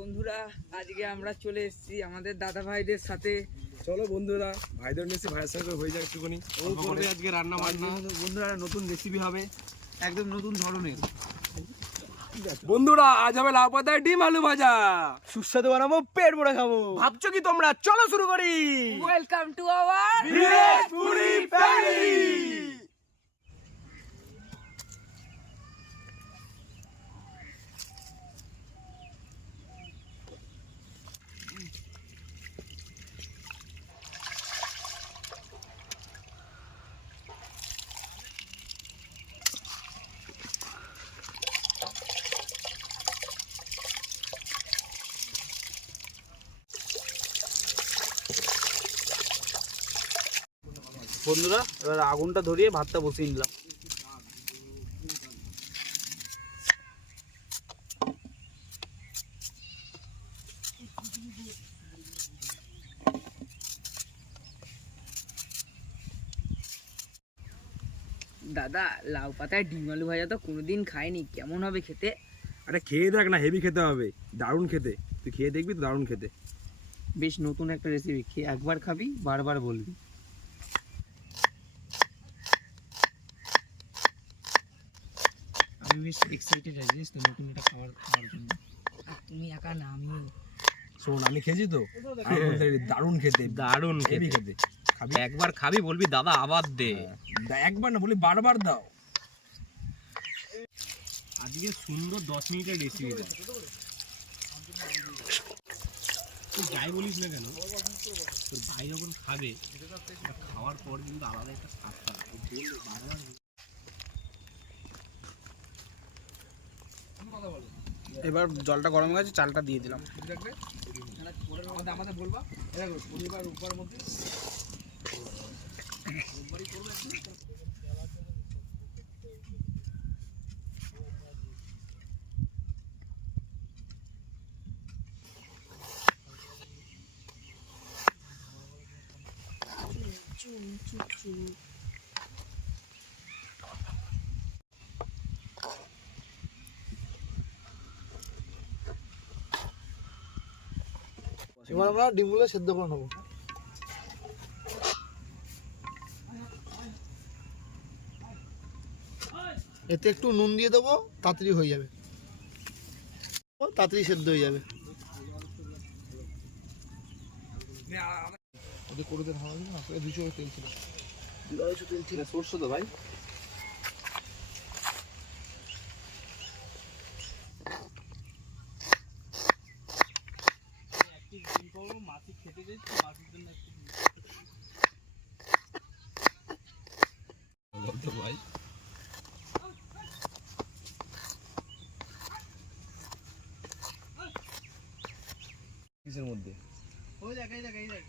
বন্ধুরা আজকে আমরা চলে এসেছি আমাদের দাদা ভাইদের সাথে। চলো বন্ধুরা ভাইদের নিয়েছি, ভাইয়ের সঙ্গে হয়ে যায় একটুখানি। আজকে রান্না বান্না বন্ধুরা নতুন রেসিপি হবে, একদম নতুন ধরনের। বন্ধুরা আজ হবে লাউ পাতায় ডিম আলু ভাজা, সুস্বাদু বানাবো, পেট ভরে খাবো। ভাবছো কি তোমরা? চলো শুরু করি। Welcome to our village foodie family. বন্ধুরা এবার আগুনটা ধরিয়ে ভাতটা বসিয়ে নিলাম। দাদা লাউ পাতায় ডিম আলু ভাজা তো কোনোদিন খাইনি, কেমন হবে খেতে? আরে খেয়ে দেখ না, হেভি খেতে হবে, দারুণ খেতে। তুই খেয়ে দেখবি তো, দারুণ খেতে। বেশ নতুন একটা রেসিপি, খেয়ে একবার খাবি বারবার বলবি। আমি বেশ এক্সাইটেড আছি তো নতুন এটা খাওয়ার জন্য। তুমি একা না, আমিও। শোন, আমি খেয়েছি তো, আমি বলতে পারি, দারুণ খেতে, দারুণ হেভি খেতে। খাবি? একবার খাবি বলবি দাদা আবার দে। একবার না বলি, বারবার দাও। আজকে সুন্দর 10 মিনিটের রেসিপি। তুই যাই বলিস না কেন, তোর ভাই যখন খাবে, খাওয়ার পর কিন্তু আলাদা একটা স্বাদ পাবে। এবার জলটা গরম হয়ে গেছে, চালটা দিয়ে দিলাম। আমাদের বলবা শনিবার রোববার মধ্যে এবার আমরা ডিমগুলো সেদ্ধ করে নেবো। এতে একটু নুন দিয়ে দেবো, তাড়াতাড়ি হয়ে যাবে, তাড়াতাড়ি সেদ্ধ হয়ে যাবে। ওদের করে দেন হাওয়া দিন না, 200 তেল ছিল, 200 তেল ছিল। সরষে তো ভাই মাছি খেতে গেছি, মাছির জন্য বলতো ভাই। কিসের মধ্যে? ওই দেখ এই দেখ এই দেখ।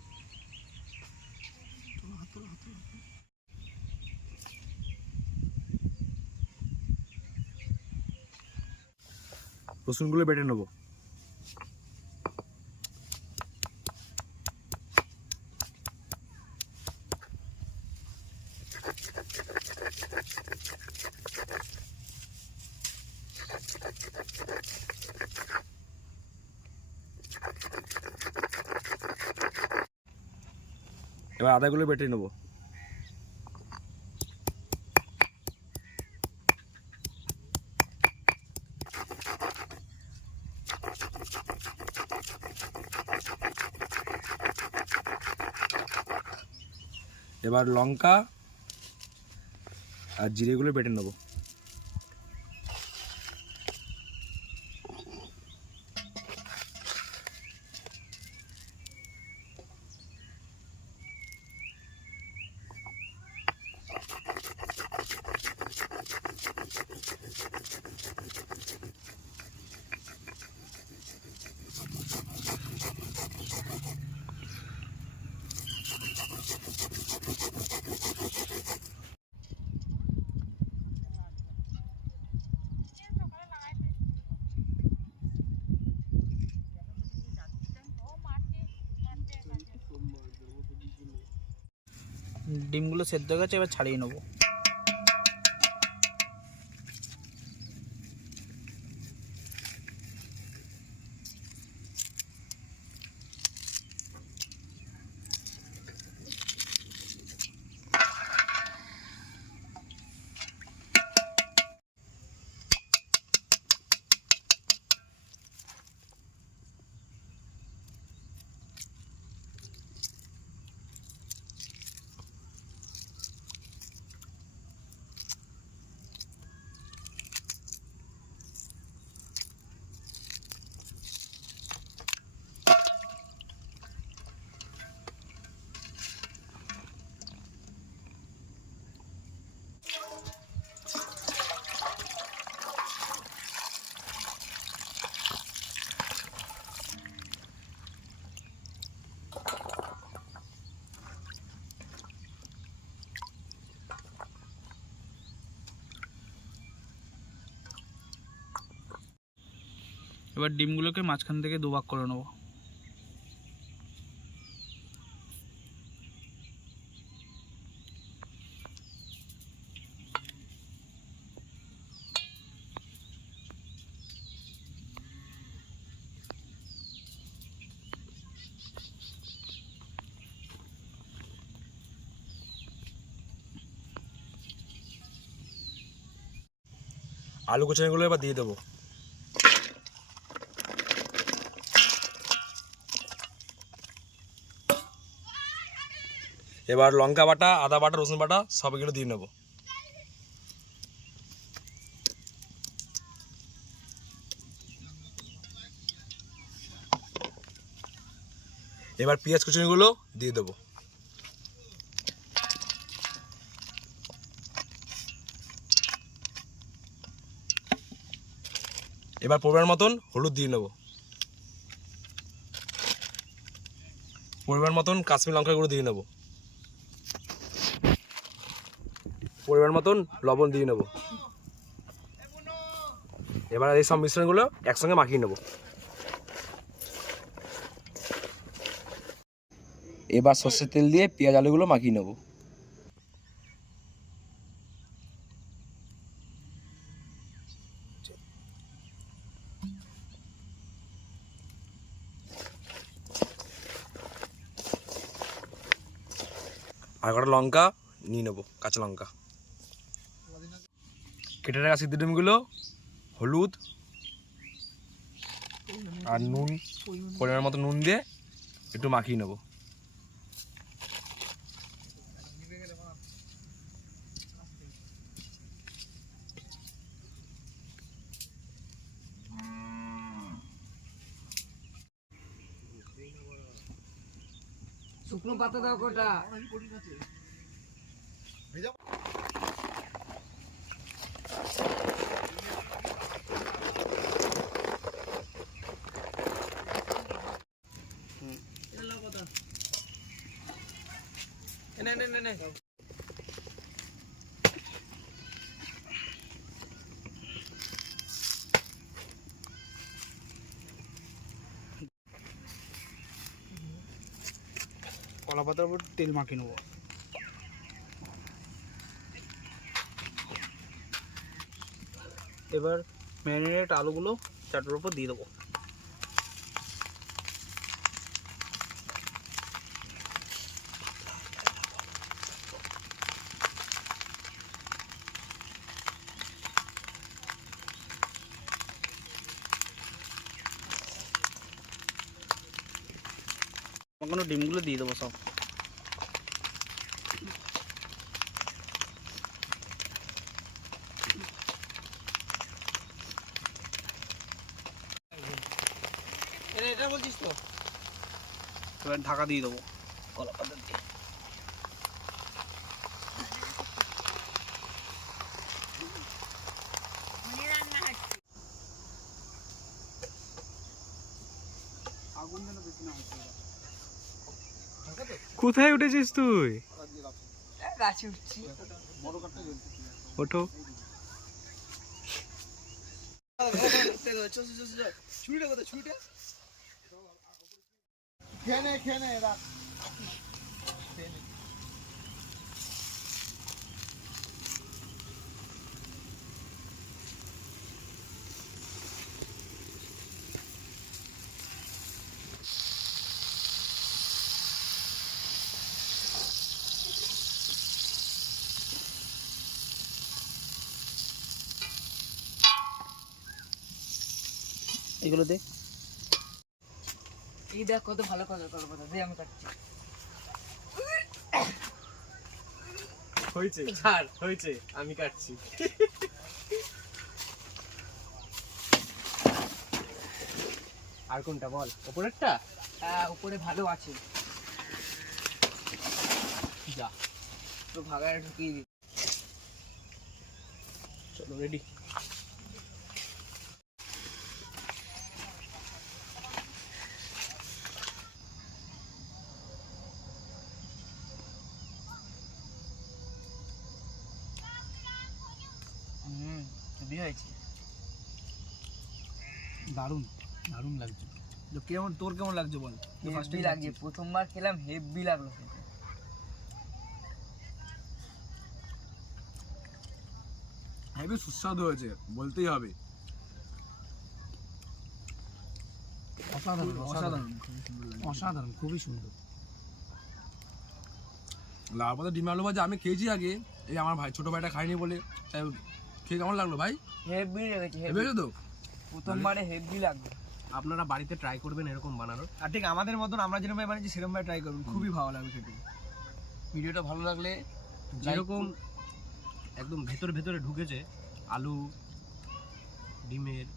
রসুনগুলো বেটে নেবো। এবার আদাগুলো বেটে নেবো। এবার লঙ্কা আর জিরেগুলো বেটে নেবো। ডিমগুলো সেদ্ধ হয়ে গেছে, এবার ছাড়িয়ে নেবো। এবার ডিমগুলোকে মাঝখান থেকে দুভাগ করে নেবো। আলু কুচানিগুলো এবার দিয়ে দেবো। এবার লঙ্কা বাটা, আদা বাটা, রসুন বাটা সব এগুলো দিয়ে নেবো। এবার পেঁয়াজ কুচানিগুলো দিয়ে দেবো। এবার পরিমাণ মতন হলুদ দিয়ে নেবো। পরিমাণ মতন কাশ্মীর লঙ্কা গুঁড়ো দিয়ে নেবো। পরিমাণ মতন লবণ দিয়ে নেবো। এবার এই সব মিশ্রণগুলো একসঙ্গে মাখিয়ে নেবো। এবার সর্ষের তেল দিয়ে পেঁয়াজ আলুগুলো মাখিয়ে নেবো। আর কটা লঙ্কা নিয়ে নেবো, কাঁচা লঙ্কা। কেটে রাখা সিদ্ধ ডিমগুলো হলুদ আর নুন, পরিমাণ মতো নুন দিয়ে একটু মাখিয়ে নেবো। শুকনো পাতা দাও কটা। কলা পাতার উপর তেল মাখিয়ে নেবো। এবার ম্যারিনেট আলুগুলো চাটুর উপর দিয়ে দেবো। কোনো ডিমগুলো দিয়ে দেবো সব। এটা বলছিস তো? এবার ঢাকা দিয়ে দেবো কলা পাতা দিয়ে। কোথায় উঠেছিস তুই? গাছে উঠছি। ওঠো। এগুলো দে। এই দেখ কত ভালো কথা কথা দে, আমি কাটছি। হয়েছে ছাড়, হয়েছে, আমি কাটছি। আর কোনটা বল? ওপরেরটা? হ্যাঁ, উপরে ভালো আছে। যা, তো ভাগায় ঢুকিয়ে দি। চলো রেডি। খুবই হয়েছে। দারুণ। দারুণ লাগছে। তো কেমন তোর কেমন লাগছে বল? হেভি লাগছে, প্রথমবার খেলাম হেভি লাগলো খেতে। হেবি সুস্বাদু হয়েছে বলতেই হবে। অসাধারণ অসাধারণ অসাধারণ, খুবই সুন্দর লাগছে। অসাধারণ, খুবই সুন্দর। লাউ পাতা ডিম আলু ভাজা আমি খেয়েছি আগে, এই আমার ভাই ছোট ভাইটা খায়নি বলে, তাই খেয়ে কেমন লাগলো ভাই? হেভি লেগেছে, হেবি হয়েছে তো? প্রথমবারে হেভি লাগলো। আপনারা বাড়িতে ট্রাই করবেন এরকম বানানোর। আর ঠিক আমাদের মতন আমরা যেরকম ভাবে বানিয়েছি সেরকম ভাবে ট্রাই করবেন, খুবই ভালো লাগবে খেতে। ভিডিওটা ভালো লাগলে যেরকম একদম ভেতরে ভেতরে ঢুকেছে আলু ডিমের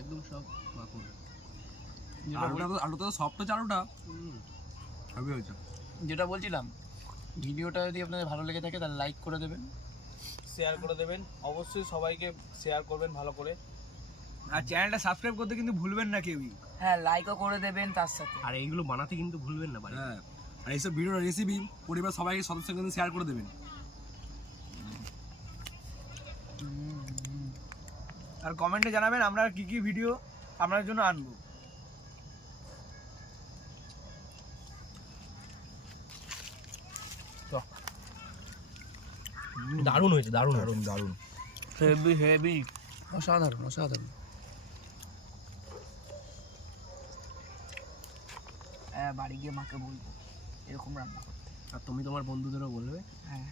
একদম সব মাখন। আলুটা তো সফট হচ্ছে, আলুটা হেবি হয়েছে। যেটা বলছিলাম, ভিডিওটা যদি আপনাদের ভালো লেগে থাকে তাহলে লাইক করে দেবেন, শেয়ার করে দেবেন, অবশ্যই সবাইকে শেয়ার করবেন ভালো করে। আর চ্যানেলটা সাবস্ক্রাইব করতে কিন্তু ভুলবেন না কেউই। হ্যাঁ, লাইকও করে দেবেন তার সাথে। আর এইগুলো বানাতে কিন্তু ভুলবেন না বাড়িতে। হ্যাঁ, আর এইসব ভিডিও রেসিপি পরিবার সবাইকে সদস্যের কিন্তু শেয়ার করে দেবেন। আর কমেন্টে জানাবেন আমরা কি কি ভিডিও আপনার জন্য আনবো। দারুণ হয়েছে, দারুণ দারুণ দারুণ। Heavy heavy. অসাধারণ অসাধারণ। হ্যাঁ, বাড়ি গিয়ে মাকে বলবো এরকম রান্না করতে। আর তুমি তোমার বন্ধুদেরও বলবে। হ্যাঁ।